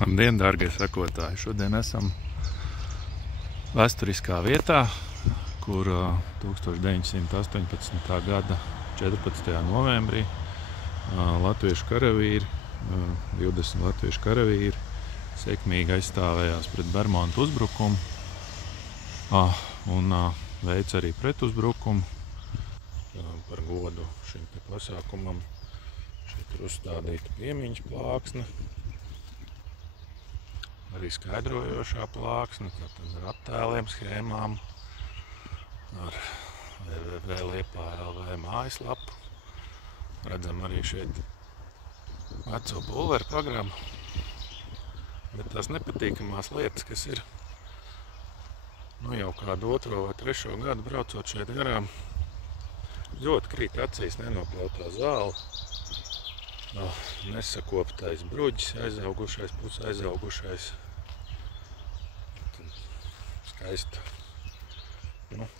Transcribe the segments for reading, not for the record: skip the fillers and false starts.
Labdien, dārgie sekotāji! Šodien esam vēsturiskā vietā, kur 1918. gada 14. novembrī latviešu karavīri, 20 latviešu karavīri sekmīgi aizstāvējās pret Bermontu uzbrukumu un veica arī pretuzbrukumu. Par godu šim pasākumam šeit ir uzstādīta piemiņas plāksne, arī skaidrojošā plāksne, tātad ar attēliem, schēmām, ar www.liepāja.lv mājaslapu. Redzam arī šeit veco pulveru programmu, bet tās nepatīkamās lietas, kas ir jau kādu 2. vai 3. gadu braucot šeit garām, ļoti krīt acīs nenopļautā zāle, nesakoptais bruģis, aizaugušais, pusaizaugušais. Skaista,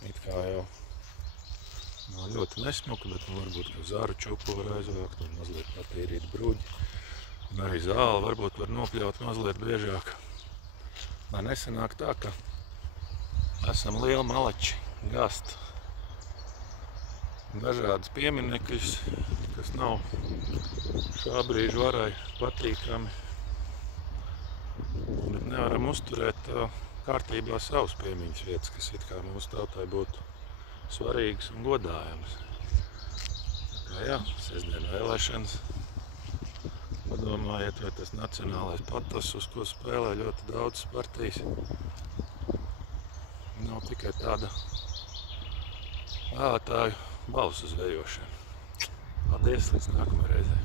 it kā jau nav ļoti nesmuka, bet varbūt zaru čupu var aizvākt un mazliet patīrīt bruģi. Un arī zāli varbūt var nopļaut mazliet biežāk. Lai nesanāk tā, ka esam lieli malači gāzt dažādas pieminekļus, kas nav šā brīža varai patīkami, bet nevaram uzturēt kārtībā savas piemiņas vietas, kas it kā mūsu tautai būtu svarīgas un godājamas. Tā jā, sestdien vēlēšanas. Padomājiet, vai tas nacionālais patos, uz ko spēlē ļoti daudz partijas, nav tikai tāda vēlētāju balsu zvejošana. Paldies, līdz nākamajai reizei!